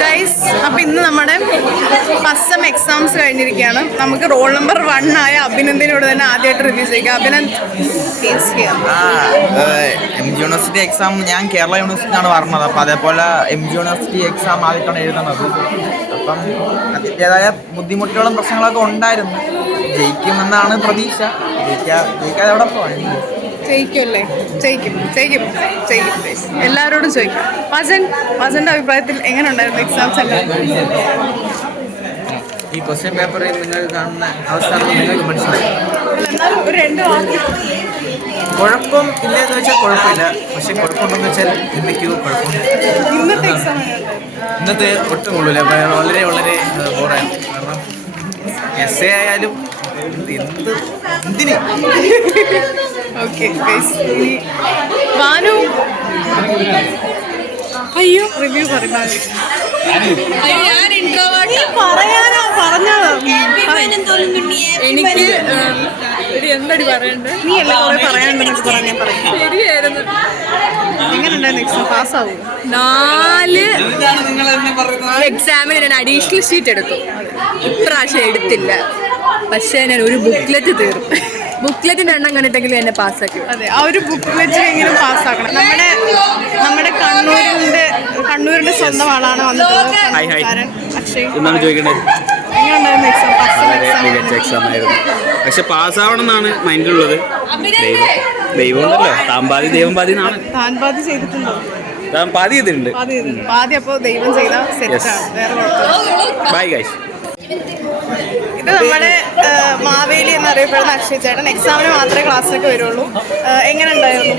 Guys, അപ്പോൾ ഇന്ന് നമ്മുടെ ഫസ്റ്റ് സെം എക്സാംസ് കഴിഞ്ഞിരിക്കുകയാണ്. നമുക്ക് റോൾ നമ്പർ 1 ആയ അഭിനന്ദിനോട് തന്നെ ആദ്യമായിട്ട് റിവ്യൂ ചെയ്യാം. അഭിനന്ദ്, MG യൂണിവേഴ്സിറ്റി എക്സാം ഞാൻ കേരള യൂണിവേഴ്സിറ്റിയാണ് പറഞ്ഞത്. അപ്പോൾ അതേപോലെ MG യൂണിവേഴ്സിറ്റി എക്സാം ആദ്യമായിട്ടാണ് എഴുതുന്നത്. അപ്പം അതിൻ്റേതായ ബുദ്ധിമുട്ടുകളും പ്രശ്നങ്ങളൊക്കെ ഉണ്ടായിരുന്നു. ജയിക്കുമെന്നാണ് പ്രതീക്ഷ. ജയിക്കാതെ എവിടെ പോകാൻ? ജയിക്കുമല്ലേ? ജയിക്കും. എല്ലാവരോടും ചോദിക്കാം. വസന്റെ അഭിപ്രായത്തിൽ എങ്ങനെ ഉണ്ടായിരുന്നു എക്സാംസ് എല്ലാം? ഈ ക്വസ്റ്റ്യൻ പേപ്പറിൽ നിങ്ങൾ കാണുന്ന അവസ്ഥ നിങ്ങൾക്ക് മനസ്സിലായി. കുഴപ്പം ഇല്ലെന്ന് വെച്ചാൽ കുഴപ്പമില്ല, പക്ഷെ കുഴപ്പമുണ്ടെന്ന് വെച്ചാൽ എന്തൊക്കെയോ കുഴപ്പമുണ്ട്. ഇന്നത്തെ ഒട്ടും കൊള്ളില്ല, വളരെ ബോറായിരുന്നു. കാരണം എസ് എ ആയാലും എന്തിന് ഓക്കെ. വാനു, അയ്യോ റിവ്യൂ പറയാനോ എനിക്ക് എന്തടി പറയണ്ടേ? നീ അല്ല കുറെ പറയാനുണ്ടെന്നൊക്കെ പറഞ്ഞാൽ പറയാം. ശരിയായിരുന്നു. എങ്ങനെയുണ്ടായിരുന്നു എക്സാം? പാസ്സാവും? 4 എക്സാമിന് ഞാൻ അഡീഷണൽ ഷീറ്റ് എടുത്തു. ഇപ്രാവശ്യം എടുത്തില്ല, പക്ഷേ ഞാൻ ഒരു ബുക്ക്ലെറ്റ് തീർന്നു. ബുക്ക്ലെറ്റിന്റെ എണ്ണം കണ്ടിട്ടെങ്കിലും എന്നെ പാസ്സാക്കി. അതെ, ആ ഒരു ബുക്ക്ലെറ്റിലെങ്കിലും പാസ്സാക്കണം. നമ്മുടെ കണ്ണൂരിന്റെ സ്വന്തം ആളാണ് വന്നിട്ടുള്ളത്. അക്ഷയ്, മികച്ച എക്സാം ആയിരുന്നു. പക്ഷെ പാസ്സാവണം എന്നാണ് മൈൻഡിലുള്ളത്. ദൈവം ഉണ്ടല്ലോ, താമ്പാതി ദൈവം പാതി എന്നാണ്. താൻ പാതി ചെയ്തിട്ടുണ്ടോ? താൻ പാതി ചെയ്തിട്ടുണ്ട്. പാതി അപ്പോൾ ദൈവം ചെയ്ത സെറ്റാണ്. വേറെ കുഴപ്പമില്ല. Bye guys. ഇത് നമ്മുടെ മാവേലി എന്നറിയപ്പെടുന്ന അക്ഷയ് ചേട്ടൻ. എക്സാമിന് മാത്രമേ ക്ലാസ്സിലൊക്കെ വരുള്ളൂ. എങ്ങനെ ഉണ്ടായിരുന്നു?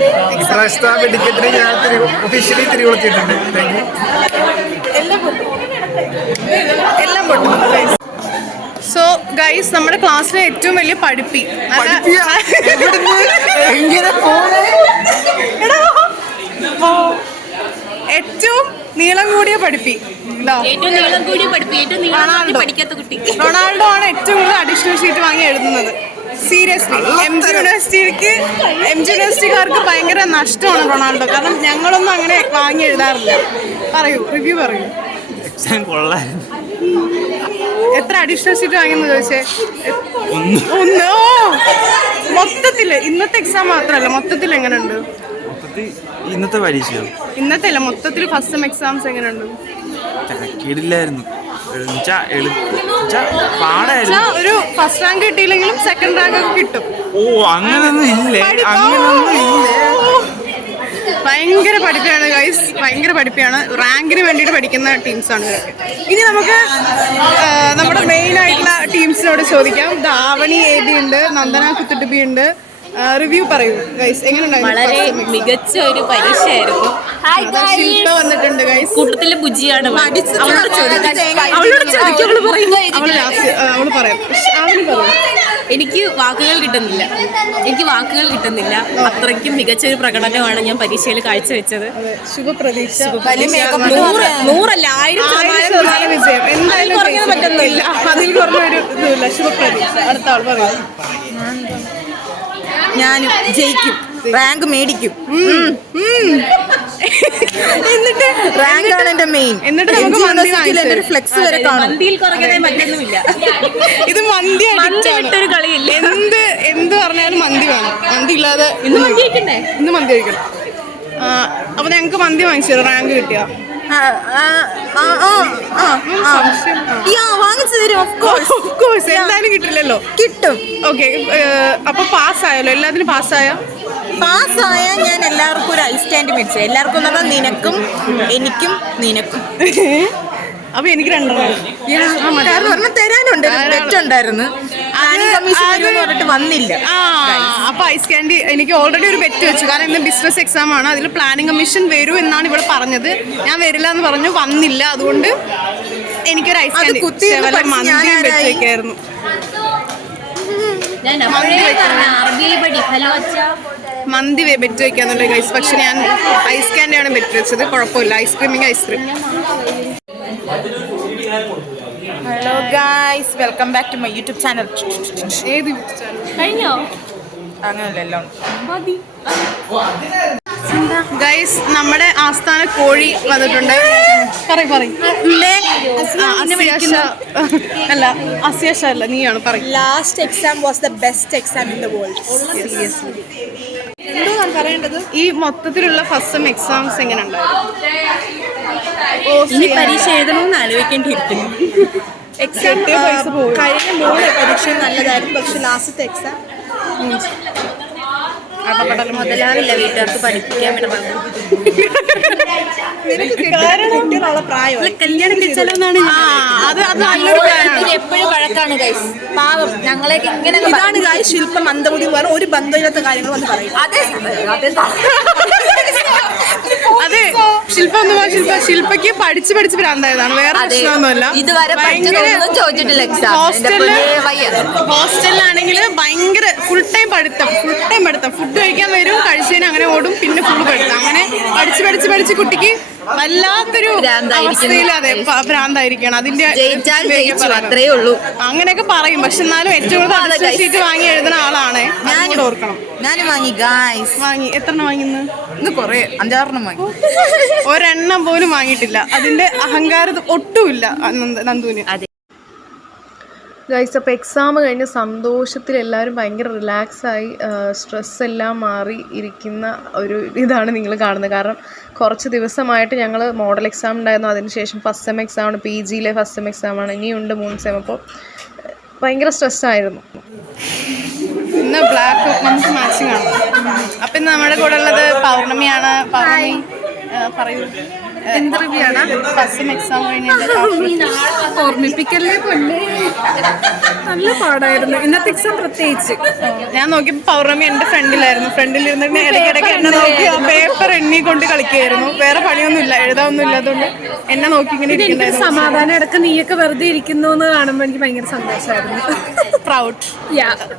എല്ലാം പൊട്ടും. സോ ഗൈസ്, നമ്മുടെ ക്ലാസ്സിലെ ഏറ്റവും വലിയ പഠിപ്പി ഏറ്റവും നീളം കൂടിയ പഠിപ്പി റൊണാൾഡോ ആണ് ഏറ്റവും കൂടുതൽ അഡീഷണൽ ഷീറ്റ് വാങ്ങി എഴുതുന്നത്. സീരിയസ്ലി MG യൂണിവേഴ്സിറ്റിക്കാർക്ക് ഭയങ്കര നഷ്ടമാണ് റൊണാൾഡോ. കാരണം ഞങ്ങളൊന്നും അങ്ങനെ വാങ്ങി എഴുതാറില്ല. റിവ്യൂ പറയൂ. എത്ര അഡീഷണൽ ഷീറ്റ് വാങ്ങിയെന്ന് ചോദിച്ചേ? 1. മൊത്തത്തില് ഇന്നത്തെ എക്സാം മാത്രമല്ല, മൊത്തത്തിൽ എങ്ങനെയുണ്ട്? ഇന്നത്തെ പരീക്ഷയോ? ഇന്നത്തെ അല്ല, മൊത്തത്തിൽ ഫസ്റ്റ് സെം എക്സാംസ് എങ്ങനെയുണ്ട്? കേടില്ലായിരുന്നു. ഒരു ഫസ്റ്റ് റാങ്ക് കിട്ടിയില്ലെങ്കിലും സെക്കൻഡ് റാങ്ക് ഒക്കെ കിട്ടും. അങ്ങനൊന്നും ഇല്ലേ? ഭയങ്കര പഠിപ്പാണ് ഗൈസ്, ഭയങ്കര പഠിപ്പാണ്. റാങ്കിന് വേണ്ടിയിട്ട് പഠിക്കുന്ന ടീംസാണ് ഇവരൊക്കെ. ഇനി നമുക്ക് നമ്മുടെ മെയിൻ ആയിട്ടുള്ള ടീംസിനോട് ചോദിക്കാം. ധാവണി AB ഉണ്ട്, നന്ദന കുത്തുട്ടുബി ഉണ്ട്. റിവ്യൂ പറയൂ ഗൈസ്, എങ്ങനെയുണ്ടായിരുന്നു? വളരെ മികച്ച ഒരു പരീക്ഷയായിരുന്നു. ശില്പ വന്നിട്ടുണ്ട് ഗൈസ്. കൂട്ടത്തിലെ ബുജിയാണ്. എനിക്ക് വാക്കുകൾ കിട്ടുന്നില്ല. അത്രയ്ക്കും മികച്ച ഒരു പ്രകടനമാണ് ഞാൻ പരീക്ഷയിൽ കാഴ്ചവെച്ചത്. ശുഭപ്രതീക്ഷ. 100 വിജയം എന്തായാലും പറ്റുന്നില്ല. അതിൽ കുറഞ്ഞൊരു ഇതുമില്ല. ശുഭപ്രതീക്ഷ. അടുത്ത ആൾ പറയും. ഞാനും ജയിക്കും, റാങ്ക് മേടിക്കും. എന്നിട്ട് റാങ്കാണ് എന്റെ മെയിൻ. എന്നിട്ട് നമുക്ക് ഫ്ലെക്സ് വരെ കാണും. മറ്റൊന്നുമില്ല. ഇത് മന്തി വിട്ടൊരു കളിയില്ല. എന്ത് പറഞ്ഞാലും മന്തി വേണം. മന്തി ഇല്ലാതെ ഇന്ന് മന്തി കഴിക്കണം. അപ്പൊ ഞങ്ങക്ക് മന്തി വാങ്ങിച്ചു റാങ്ക് കിട്ടിയ എന്തായാലും കിട്ടില്ലല്ലോ. കിട്ടും. ഓക്കെ, അപ്പൊ പാസ്സായല്ലോ? എല്ലാത്തിനും പാസ്സായ ഞാൻ എല്ലാവർക്കും ഒരു ഐ സ്റ്റാൻഡ് മേടിച്ചു. എല്ലാവർക്കും എന്ന് പറഞ്ഞാൽ നിനക്കും എനിക്കും നിനക്കും. അപ്പൊ എനിക്ക് 2 കാരണം തരാനുണ്ട്. തെറ്റുണ്ടായിരുന്നു, പറഞ്ഞിട്ട് വന്നില്ല. അപ്പൊ ഐസ് ക്യാൻഡി എനിക്ക് ഓൾറെഡി ഒരു ബെറ്റ് വെച്ചു. കാരണം ഇന്ന് ബിസിനസ് എക്സാം ആണ്. അതിൽ പ്ലാനിംഗ് കമ്മീഷൻ വരും എന്നാണ് ഇവിടെ പറഞ്ഞത്. ഞാൻ വരില്ല എന്ന് പറഞ്ഞു, വന്നില്ല. അതുകൊണ്ട് എനിക്കൊരു ഐസ് ക്യാൻഡി മന്തി ബെറ്റ് വെക്കായിരുന്നു. മന്തി ബെറ്റ് വെക്കാന്നുണ്ട് ഗൈസ്. പക്ഷെ ഞാൻ ഐസ് ക്യാൻഡിയാണ് ബെറ്റ് വെച്ചത്. കുഴപ്പമില്ല. Ice cream. Hello guys, welcome back to my YouTube channel. ഏത് യൂട്യൂബ് ചാനൽ? കഴിഞ്ഞോ? അങ്ങനെയല്ലോ ഗൈസ്, നമ്മുടെ ആസ്ഥാന കോഴി വന്നിട്ടുണ്ട്. അല്ല അസിയ ഷാ അല്ല, നീയാണ് പറയും. Last exam was the best exam in the world. എന്തോ ഞാൻ പറയേണ്ടത്? ഈ മൊത്തത്തിലുള്ള ഫസ്റ്റ് സെം എക്സാംസ് എങ്ങനെ ഉണ്ടായിരുന്നു? ഇനി പരീക്ഷ എഴുതണമെന്ന് ആലോചിക്കേണ്ടിയിരിക്കുന്നു. എക്സാം കഴിഞ്ഞ 3 പരീക്ഷ നല്ലതായിരുന്നു, പക്ഷെ ലാസ്റ്റത്തെ എക്സാം മുതലാവില്ല. വീട്ടുകാർക്ക് പഠിപ്പിക്കാൻ കുട്ടികളുള്ള പ്രായം കല്യാണം കഴിച്ചാലോന്നാണ്. എപ്പോഴും വഴക്കാണ് ഗൈസ്. പാവം ഞങ്ങളെയൊക്കെ ഇങ്ങനെ ഇതാണ് ഗൈസ്. ശില്പ മന്ദബുദ്ധി എന്ന് പറഞ്ഞാൽ ഒരു ബന്ധമില്ലാത്ത കാര്യങ്ങൾ വന്ന് പറയും. അതെ, ശില്പയ്ക്ക് പഠിച്ച് ഭ്രാന്തായതാണ്, വേറെ പ്രശ്നമൊന്നുമല്ല. ഇതുവരെ ചോദിച്ചിട്ടില്ല. ഹോസ്റ്റലിലാണെങ്കിൽ ഭയങ്കര ഫുൾ ടൈം പഠിത്തം. ഫുഡ് കഴിക്കാൻ വരും, കഴിച്ചതിന് അങ്ങനെ ഓടും, പിന്നെ ഫുൾ പഠിത്തം. അങ്ങനെ പഠിച്ച് കുട്ടിക്ക് വല്ലാത്തൊരു അവസ്ഥയിലതെ ഭ്രാന്തായിരിക്കണം. അതിന്റെ അത്രേ ഉള്ളൂ അങ്ങനെയൊക്കെ പറയും. പക്ഷെ എന്നാലും ഏറ്റവും കൂടുതൽ ഷീറ്റ് വാങ്ങി എഴുതുന്ന ആളാണ്. ഞാനും ഓർക്കണം. ഞാനും വാങ്ങി. എത്രണ്ണം വാങ്ങിന്ന്? ഇന്ന് കൊറേ 5-6 വാങ്ങി. ഒരെണ്ണം പോലും വാങ്ങിയിട്ടില്ല. അതിന്റെ അഹങ്കാരം ഒട്ടുമില്ല നന്ദുവിന്. ഗൈസ്, അപ്പോൾ എക്സാം കഴിഞ്ഞ് സന്തോഷത്തിൽ എല്ലാവരും ഭയങ്കര റിലാക്സായി സ്ട്രെസ് എല്ലാം മാറി ഇരിക്കുന്ന ഒരു ഇതാണ് നിങ്ങൾ കാണുന്നത്. കാരണം കുറച്ച് ദിവസമായിട്ട് ഞങ്ങൾ മോഡൽ എക്സാം ഉണ്ടായിരുന്നു, അതിനുശേഷം ഫസ്റ്റ് സെം എക്സാമാണ്, PGയിലെ ഫസ്റ്റ് സെം എക്സാമാണ്, ഇനിയുണ്ട് 3 സെം. അപ്പോൾ ഭയങ്കര സ്ട്രെസ്സായിരുന്നു. ഇന്ന് ബ്ലാക്ക് നമുക്ക് മാച്ചിങ് ആണ്. അപ്പം ഇന്ന് നമ്മുടെ കൂടെ ഉള്ളത് പൗർണമിയാണ്. പൗർണമി പറയൂ, എന്ത് റിവ്യൂ ആണ് ഫസ്റ്റ് സെം എക്സാം കഴിഞ്ഞിട്ട്? ഓർമ്മിപ്പിക്കല്ലേ പൊന്നെ, നല്ല പാടായിരുന്നു ഇന്നത്തെ എക്സാം. പ്രത്യേകിച്ച് ഞാൻ നോക്കിയപ്പോൾ പൗർണമി എൻ്റെ ഫ്രണ്ടിലിരുന്നിട്ട് ഇടയ്ക്കിടയ്ക്ക് എന്നെ നോക്കി ആ പേപ്പർ എണ്ണി കൊണ്ട് കളിക്കുകയായിരുന്നു. വേറെ പണിയൊന്നുമില്ല, എഴുതാനൊന്നുമില്ല. അതുകൊണ്ട് എന്നെ നോക്കി ഇങ്ങനെ ഇരിക്കുന്നുണ്ടായിരുന്നു. സമാധാനം ഇടക്ക് നീയൊക്കെ വെറുതെ ഇരിക്കുന്നു എന്ന് കാണുമ്പോൾ എനിക്ക് ഭയങ്കര സന്തോഷമായിരുന്നു. പ്രൗഡ്.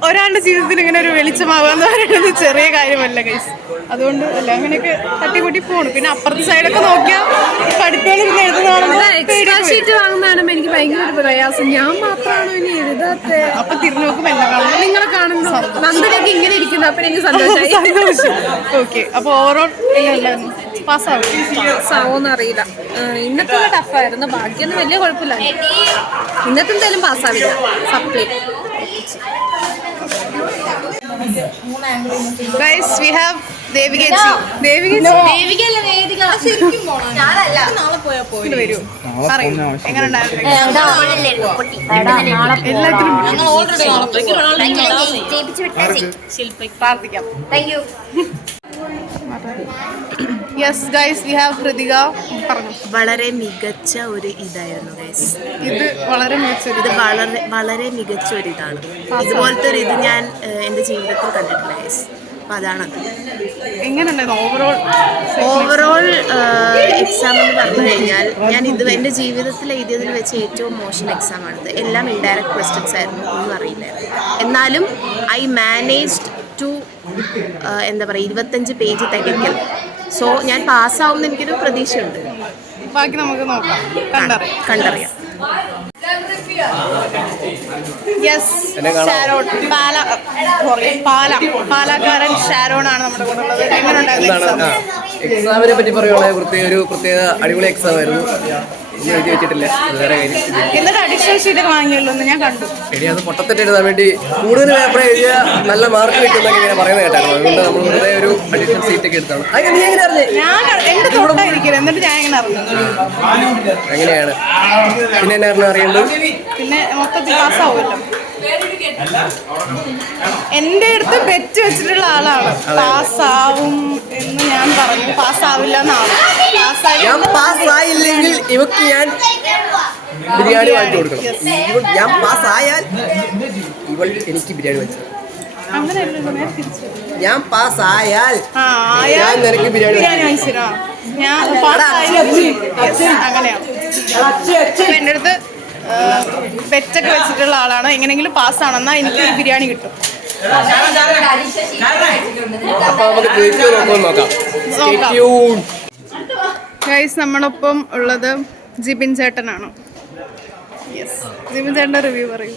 ഒരാളുടെ ജീവിതത്തിൽ ഇങ്ങനെ ഒരു വെളിച്ചമാവുക എന്ന് പറയുന്നത് ചെറിയ കാര്യമല്ല ഗൈസ്. അതുകൊണ്ട് അല്ല അങ്ങനെയൊക്കെ തട്ടിമുട്ടി പോണു. പിന്നെ അപ്പുറത്തെ സൈഡൊക്കെ നോക്കിയാൽ പഠിത്തം എഴുതുന്ന എക്സ്ട്രാ ഷീറ്റ് വാങ്ങുന്നതാണ് എനിക്ക് ഭയങ്കര ഒരു പ്രയാസം. ഞാൻ മാത്രമാണോ ഇനി എഴുതാത്ത? അപ്പൊ തിരിഞ്ഞു നോക്കുമ്പോൾ എന്നെ കാണുന്നു, നിങ്ങളെ കാണുന്നു. നന്ദനൊക്കെ ഇങ്ങനെ ഇരിക്കുന്നു, അപ്പൊ എനിക്ക് സന്തോഷം. ഓക്കെ, അപ്പൊ ഓവറോൾ എങ്ങനെയുണ്ടായിരുന്നു? പാസ്സാവോന്ന് അറിയില്ല. ഇന്നത്തെ ടഫായിരുന്നു, ബാക്കിയൊന്നും വലിയ കുഴപ്പമില്ല. ഇന്നത്തെ എന്തായാലും പാസ്സാവില്ല. Supply Guys, we have Devika. വരൂ, പറയൂ എങ്ങനെ ഉണ്ടായിരുന്നു? പ്രാർത്ഥിക്കാം. Yes guys, we have Hrithika. പറഞ്ഞു. വളരെ മികച്ച ഒരു ഇതായിരുന്നു ഗൈസ്. ഇത് വളരെ വളരെ മികച്ച ഒരു ഇതാണ്. ഇതുപോലത്തെ ഒരു ഇത് ഞാൻ എൻ്റെ ജീവിതത്തിൽ കണ്ടിട്ടില്ല ഗൈസ്. അപ്പോൾ അതാണ്. എങ്ങനെയുണ്ടായിരുന്നു ഓവറോൾ എക്സാം എന്ന് പറഞ്ഞു കഴിഞ്ഞാൽ ഞാൻ എൻ്റെ ജീവിതത്തിൽ എഴുതിയതിൽ വെച്ച് ഏറ്റവും മോശം എക്സാമാണിത്. എല്ലാം ഇൻഡയറക്റ്റ് ക്വസ്റ്റ്യൻസ് ആയിരുന്നു, ഒന്നും അറിയില്ലായിരുന്നു. എന്നാലും ഐ മാനേജ്ഡ് ടു എന്താ പറയുക 25 പേജ് തികയ്ക്കൽ. സോ ഞാൻ പാസ്സാവുമെന്ന് എനിക്കൊരു പ്രതീക്ഷയുണ്ട്. ബാക്കി നമുക്ക് നോക്കാം, കണ്ടറിയാം. യെസ്, ഷാരോൺ. പാലക്കാരൻ ഷാരോൺ ആണ് നമ്മുടെ കൂടെ ഉള്ളത്. എങ്ങനെയുണ്ടായിരുന്നു എക്സാമിനെ പറ്റി പറയുവാണെങ്കിൽ ഒരു പ്രത്യേക അടിപൊളി എക്സാം ആയിരുന്നു. ഒന്നും എഴുതി വെച്ചിട്ടില്ല, വേറെ കാര്യം. എന്നിട്ട് അഡീഷണൽ ഷീറ്റ് വാങ്ങിയുള്ളൂ എന്ന് ഞാൻ കണ്ടു. ഇനി അത് പൊട്ടത്തിട്ട് എഴുതാൻ വേണ്ടി കൂടുതൽ പേപ്പർ എഴുതിയ നല്ല മാർക്ക് കിട്ടുന്നൊക്കെ ഇങ്ങനെ പറയുന്നത് കേട്ടായിരുന്നു. അതുകൊണ്ട് നമ്മൾ വെറുതെ ഒരു അഡീഷണൽ സീറ്റ് ഒക്കെ എടുത്താണ്. നീ എങ്ങനെ അറിഞ്ഞേ? എന്റെ തൊട്ടായിരിക്കും. എന്നിട്ട് ഞാൻ എങ്ങനെ അറിഞ്ഞു? അങ്ങനെയാണ്. പിന്നെ എന്നായിരുന്നു അറിയേണ്ടത്? പിന്നെ മൊത്തത്തിൽ പാസ്സാവുമല്ലോ. എൻ്റെ അടുത്ത് ബെറ്റ് വെച്ചിട്ടുള്ള ആളാണ്. പാസ്സാവും എന്ന് ഞാൻ പറഞ്ഞു. പാസ്സാവില്ല എന്നാണ്. ഞാൻ പാസ്സായില്ലെങ്കിൽ ഇവക്ക് ഞാൻ ബിരിയാണി വാങ്ങിച്ചു കൊടുക്കണം. ഞാൻ പാസ്സായാൽ ഇവൾ എനിക്ക് ബിരിയാണി വാങ്ങിച്ചു. ഞാൻ പാസ്സായാൽ ഞാൻ നിനക്ക് ബിരിയാണി വാങ്ങിച്ചു. അങ്ങനെയാണ്. എൻ്റെ അടുത്ത് ബെറ്റൊക്കെ വെച്ചിട്ടുള്ള ആളാണ്. എങ്ങനെയെങ്കിലും പാസ്സാണെന്നാൽ എനിക്ക് ബിരിയാണി കിട്ടും. അപ്പൊ നമുക്ക് നോക്കാം. ഗൈസ്, നമ്മളൊപ്പം ഉള്ളത് ജിബിൻ ചേട്ടനാണ്. യെസ്, ജിബിൻ ചേട്ടൻ്റെ റിവ്യൂ പറയൂ.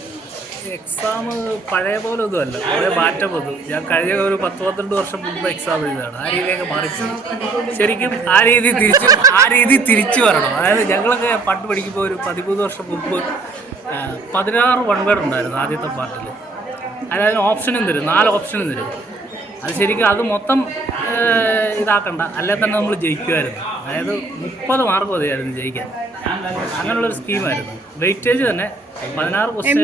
എക്സാം പഴയ പോലെ ഒന്നുമല്ല, കുറേ മാറ്റം വന്നു. ഞാൻ കഴിഞ്ഞ ഒരു 10-12 വർഷം മുമ്പ് എക്സാം എഴുതുകയാണ്. ആ രീതിയൊക്കെ മാറിപ്പോയി. ശരിക്കും ആ രീതി തിരിച്ചു വരണം. അതായത് ഞങ്ങളൊക്കെ പണ്ട് പഠിക്കുമ്പോൾ ഒരു 13 വർഷം മുമ്പ് 16 വൺ വേർഡ് ഉണ്ടായിരുന്നു ആദ്യത്തെ പാർട്ടിൽ. അതായത് ഓപ്ഷനും തരും, 4 ഓപ്ഷനും തരും. അത് ശരിക്കും അത് മൊത്തം ഇതാക്കണ്ട, അല്ലെ തന്നെ നമ്മൾ ജയിക്കുമായിരുന്നു. അതായത് 30 മാർക്ക് മതിയായിരുന്നു ജയിക്കാൻ. അങ്ങനെയുള്ളൊരു സ്കീമായിരുന്നു. വെയിറ്റേജ് തന്നെ 16 ക്വസ്റ്റ്യൻ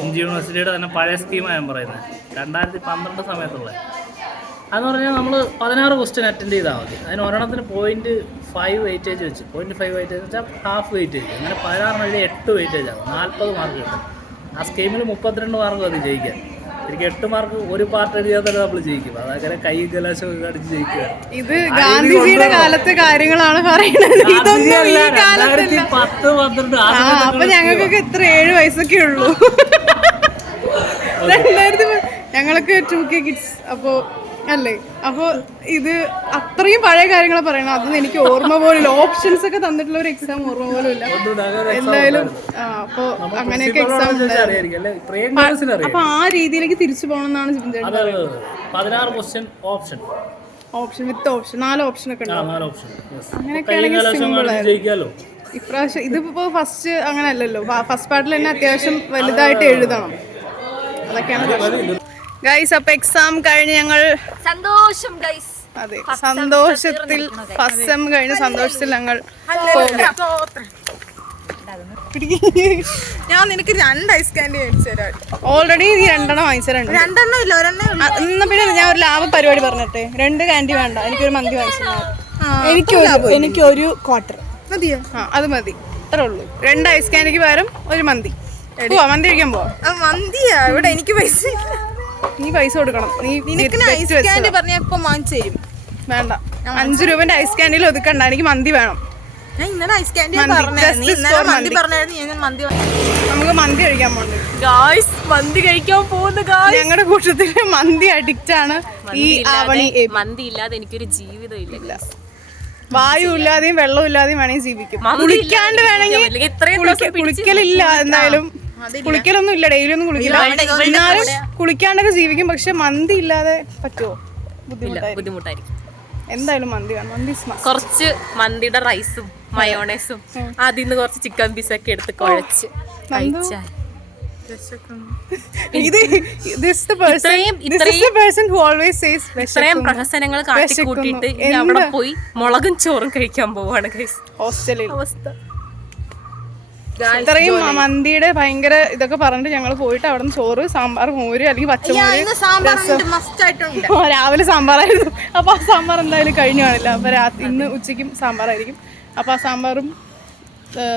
MG യൂണിവേഴ്സിറ്റിയുടെ തന്നെ പഴയ സ്കീമാണ് ഞാൻ പറയുന്നത്, 2012 സമയത്തുള്ള. അതെന്ന് പറഞ്ഞാൽ നമ്മൾ 16 ക്വസ്റ്റ്യൻ അറ്റൻഡ് ചെയ്താൽ മതി. അതിന് ഒരെണ്ണത്തിന് 0.5 വെയിറ്റേജ് വെച്ച്, 0.5 വെയിറ്റേജ് വെച്ചാൽ ഹാഫ് വെയിറ്റേജ്. അങ്ങനെ 16 8 വെയിറ്റേജ് ആകും, 40 മാർക്ക് കിട്ടും. ആ സ്കീമിൽ 32 മാർക്ക് മതി ജയിക്കാൻ. എനിക്ക് 8 മാർക്ക് ഒരു പാർട്ട് എഴുതിയാൽ തന്നെ നമ്മൾ ജയിക്കും. അതങ്ങനെ കൈ കലാശമൊക്കെ കാണിച്ച് ജയിക്കുക. ഇത് ഗാന്ധിജിയുടെ കാലത്തെ കാര്യങ്ങളാണ് പറയുന്നത്. ഇതൊന്നും ഈ കാലത്തല്ല. 10-12 അപ്പൊ ഞങ്ങൾക്കൊക്കെ എത്ര 7 വയസ്സൊക്കെ ഉള്ളൂ. 2000 ഞങ്ങളൊക്കെ 2K കിഡ്സ്. അപ്പോ അല്ലേ, അപ്പോൾ ഇത് അത്രയും പഴയ കാര്യങ്ങൾ പറയണം. അതൊന്നും എനിക്ക് ഓർമ്മ പോലും, ഓപ്ഷൻസ് ഒക്കെ തന്നിട്ടുള്ള ഒരു എക്സാം ഓർമ്മ പോലും ഇല്ല. എന്തായാലും അപ്പോൾ അങ്ങനെയൊക്കെ എക്സാം അപ്പൊ ആ രീതിയിലേക്ക് തിരിച്ചു പോകണം എന്നാണ് ചിന്ത. 16 question option with option 4 option ഒക്കെ ഉണ്ടാവും. അങ്ങനെയൊക്കെയാണെങ്കിൽ സിമ്പിൾ ആയിരുന്നു. ഇപ്രാവശ്യം ഇതിപ്പോ ഫസ്റ്റ് അങ്ങനെ അല്ലല്ലോ, ഫസ്റ്റ് പാർട്ടിൽ തന്നെ അത്യാവശ്യം വലുതായിട്ട് എഴുതണം. അതൊക്കെയാണ് ഗൈസ്. അപ്പൊ എക്സാം കഴിഞ്ഞ് ഞങ്ങൾ സന്തോഷം ഗൈസ്. അതെ, സന്തോഷത്തിൽ ഫസ്റ്റ് സെം കഴിഞ്ഞ സന്തോഷത്തിൽ ഞങ്ങൾ ഞാൻ നിനക്ക് 2 ഐസ് കാൻഡി മേടിച്ചു തരാം. ഓൾറെഡി നീ 2 വാങ്ങിച്ചിട്ടുണ്ട്. 2 ഇല്ല, 1 എന്നാ പിന്നെ ഞാൻ ഒരു ലാഭ പരിപാടി പറഞ്ഞിട്ടെ. 2 കാൻഡി വേണ്ട, എനിക്കൊരു മന്തി വാങ്ങിച്ചു. എനിക്കൊരു ക്വാർട്ടർ മതിയോ? അത് മതി, അത്രേ ഉള്ളൂ. 2 ഐസ് കാൻഡിക്ക് പകരം ഒരു മന്തി. മന്തി കഴിക്കാൻ പോവാ. മന്തിയാ ഇവിടെ, എനിക്ക് പൈസ. നീ പൈസ കൊടുക്കണം. നീ ഐസ് കാൻഡി പറഞ്ഞാൽ ഇപ്പൊ വാങ്ങിച്ചു തരും. വേണ്ട, 5 രൂപന്റെ ഐസ് കാൻഡിയിൽ ഒതുക്കണ്ട, എനിക്ക് മന്തി വേണം. നമുക്ക് മന്തി കഴിക്കാൻ പോകണ്ട. മന്തി കഴിക്കാൻ പോകുന്ന ഞങ്ങളുടെ കൂട്ടത്തില് മന്തി അഡിക്റ്റ് ആണ് ഈ ആവണി. മന്തി ഇല്ലാതെ എനിക്കൊരു ജീവിതം ഇല്ല. വായു ഇല്ലാതെയും വെള്ളം ഇല്ലാതെയും വേണമെങ്കിൽ ജീവിക്കും. കുളിക്കാണ്ട് വേണമെങ്കിൽ കുളിക്കലില്ല, എന്തായാലും കുളിക്കലൊന്നും ഇല്ല, ഡെയിലി ഒന്നും കുളിക്കില്ല. എന്നാലും കുളിക്കാണ്ടൊക്കെ ജീവിക്കും. പക്ഷെ മന്തി ഇല്ലാതെ പറ്റുമോ? ബുദ്ധിമുട്ടായിരിക്കും. എന്തായാലും മന്തി വേണം. മന്തി കുറച്ച് മന്തിയുടെ റൈസും മയോണൈസും അതിൽ നിന്ന് കുറച്ച് ചിക്കൻ പീസൊക്കെ എടുത്ത് കുഴച്ച് കഴിച്ചാൽ ഇത്രയും പ്രഹസനങ്ങൾ കാട്ടിക്കൂട്ടിയിട്ട് ഇനി അവിടെ പോയി മുളകും ചോറും കഴിക്കാൻ പോവാണ് ഗൈസ് ഹോസ്റ്റലിൽ. ഇത്രയും മന്തിയുടെ ഭയങ്കര ഇതൊക്കെ പറഞ്ഞിട്ട് ഞങ്ങൾ പോയിട്ട് അവിടെ നിന്ന് ചോറ്, സാമ്പാർ, മോര് അല്ലെങ്കിൽ പച്ചമോര്, രാവിലെ സാമ്പാറായിരുന്നു. അപ്പൊ ആ സാമ്പാർ എന്തായാലും കഴിഞ്ഞു കാണില്ല. അപ്പൊ ഇന്ന് ഉച്ചയ്ക്കും സാമ്പാറായിരിക്കും. അപ്പൊ ആ സാമ്പാറും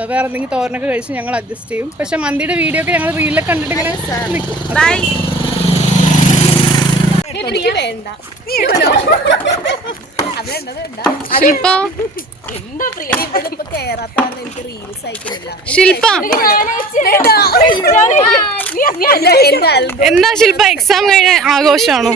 വേറെ എന്തെങ്കിലും തോരനൊക്കെ കഴിച്ച് ഞങ്ങൾ അഡ്ജസ്റ്റ് ചെയ്യും. പക്ഷെ മന്തിയുടെ വീഡിയോ ഒക്കെ ഞങ്ങൾ റീലൊക്കെ കണ്ടിട്ട് ഇങ്ങനെ നിൽക്കും. ശില്പ എന്താ ശില്പ, എക്സാം കഴിഞ്ഞ ആഘോഷമാണോ?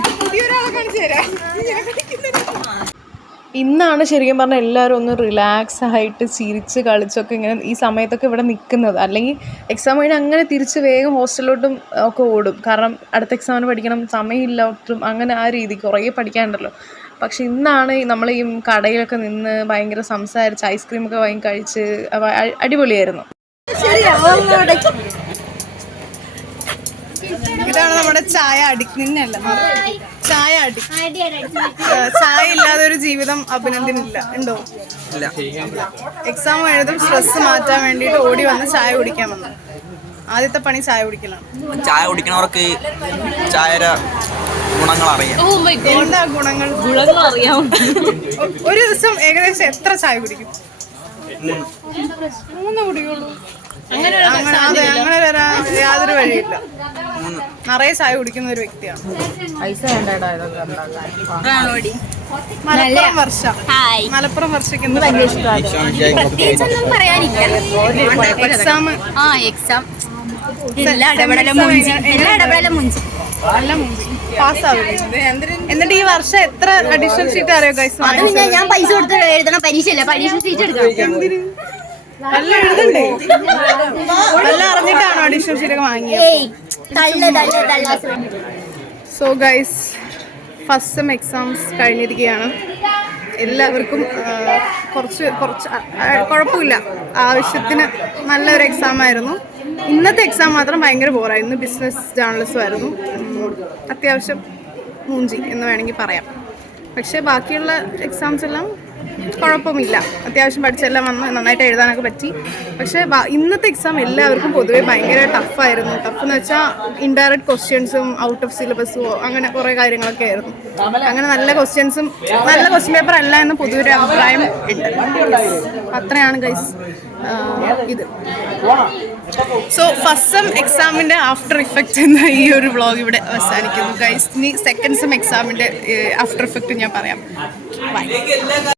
ഇന്നാണ് ശരിക്കും പറഞ്ഞാൽ എല്ലാവരും ഒന്ന് റിലാക്സ് ആയിട്ട് ചിരിച്ച് കളിച്ചൊക്കെ ഇങ്ങനെ ഈ സമയത്തൊക്കെ ഇവിടെ നിൽക്കുന്നത്. അല്ലെങ്കിൽ എക്സാം കഴിഞ്ഞ് അങ്ങനെ തിരിച്ച് വേഗം ഹോസ്റ്റലിലോട്ടും ഒക്കെ ഓടും. കാരണം അടുത്ത എക്സാമിന് പഠിക്കണം, സമയമില്ല ഒട്ടും, അങ്ങനെ ആ രീതി കുറേ പഠിക്കാനുണ്ടല്ലോ. പക്ഷെ ഇന്നാണ് നമ്മൾ ഈ കടയിലൊക്കെ നിന്ന് ഭയങ്കര സംസാരിച്ച് ഐസ്ക്രീമൊക്കെ വാങ്ങി കഴിച്ച് അടിപൊളിയായിരുന്നു. ഇതാണ് നമ്മുടെ ചായ അഡിക്റ്റ്. നിന്നല്ല, ചായ അഡിക്റ്റ്. ചായ ഇല്ലാതെ ഒരു ജീവിതം അഭിനന്ദനില്ല. ഉണ്ടോ? എക്സാം എഴുതും, സ്ട്രെസ് മാറ്റാൻ വേണ്ടിയിട്ട് ഓടി വന്ന് ചായ കുടിക്കാൻ വന്നു. ആദ്യത്തെ പണി ചായ കുടിക്കലാണ്. ചായ കുടിക്കണവർക്ക് ചായയുടെ ഗുണങ്ങൾ അറിയാം. എന്താ ഗുണങ്ങൾ അറിയാം. ഒരു ദിവസം ഏകദേശം എത്ര ചായ കുടിക്കും? 3 കുടിക്കുള്ളൂ. അങ്ങനെ വരാൻ യാതൊരു വഴിയില്ല. നിറയെ ചായ കുടിക്കുന്ന ഒരു വ്യക്തിയാണ്. മലപ്പുറം വർഷയ്ക്ക് എക്സാം എന്നിട്ട് ഈ വർഷം എത്ര അഡീഷണൽ ഷീറ്റ് അറിയോ ഗൈസ്? ഞാൻ പൈസ കൊടുത്ത് എഴുതണ പരീക്ഷയില്ല, പരീക്ഷ ഷീറ്റ് എടുക്കണം. നല്ല എഴുതണ്ടേ? നല്ല അറിഞ്ഞിട്ടാണോ അഡീഷണൽ ഷീറ്റൊക്കെ വാങ്ങിയത്? So guys, first sem exams കഴിഞ്ഞിരിക്കുകയാണ്. എല്ലാവർക്കും കുറച്ച് കുഴപ്പമില്ല, ആവശ്യത്തിന് നല്ലൊരു എക്സാം ആയിരുന്നു. ഇന്നത്തെ എക്സാം മാത്രം ഭയങ്കര ബോറായിരുന്നു. ബിസിനസ് ജേർണലിസം ആയിരുന്നു. അത്യാവശ്യം മൂഞ്ചി എന്ന് വേണമെങ്കിൽ പറയാം. പക്ഷേ ബാക്കിയുള്ള എക്സാംസ് എല്ലാം കുഴപ്പമില്ല. അത്യാവശ്യം പഠിച്ചെല്ലാം വന്ന് നന്നായിട്ട് എഴുതാനൊക്കെ പറ്റി. പക്ഷേ ഇന്നത്തെ എക്സാം എല്ലാവർക്കും പൊതുവെ ഭയങ്കര ടഫായിരുന്നു. ടഫ് എന്ന് വെച്ചാൽ ഇൻഡയറക്റ്റ് ക്വസ്റ്റ്യൻസും ഔട്ട് ഓഫ് സിലബസും അങ്ങനെ കുറേ കാര്യങ്ങളൊക്കെ ആയിരുന്നു. അങ്ങനെ നല്ല ക്വസ്റ്റ്യൻസും നല്ല ക്വസ്റ്റ്യൻ പേപ്പർ അല്ല എന്ന് പൊതുവൊരു അഭിപ്രായം ഉണ്ട്. അത്രയാണ് ഗൈസ് ഇത്. സോ ഫസ്റ്റ് സെം എക്സാമിൻ്റെ ആഫ്റ്റർ ഇഫക്റ്റ് എന്ന ഈ ഒരു വ്ളോഗ് ഇവിടെ അവസാനിക്കുന്നു ഗൈസ്. ഇനി സെക്കൻഡ് സെം എക്സാമിൻ്റെ ആഫ്റ്റർ ഇഫക്റ്റ് ഞാൻ പറയാം. ബൈ.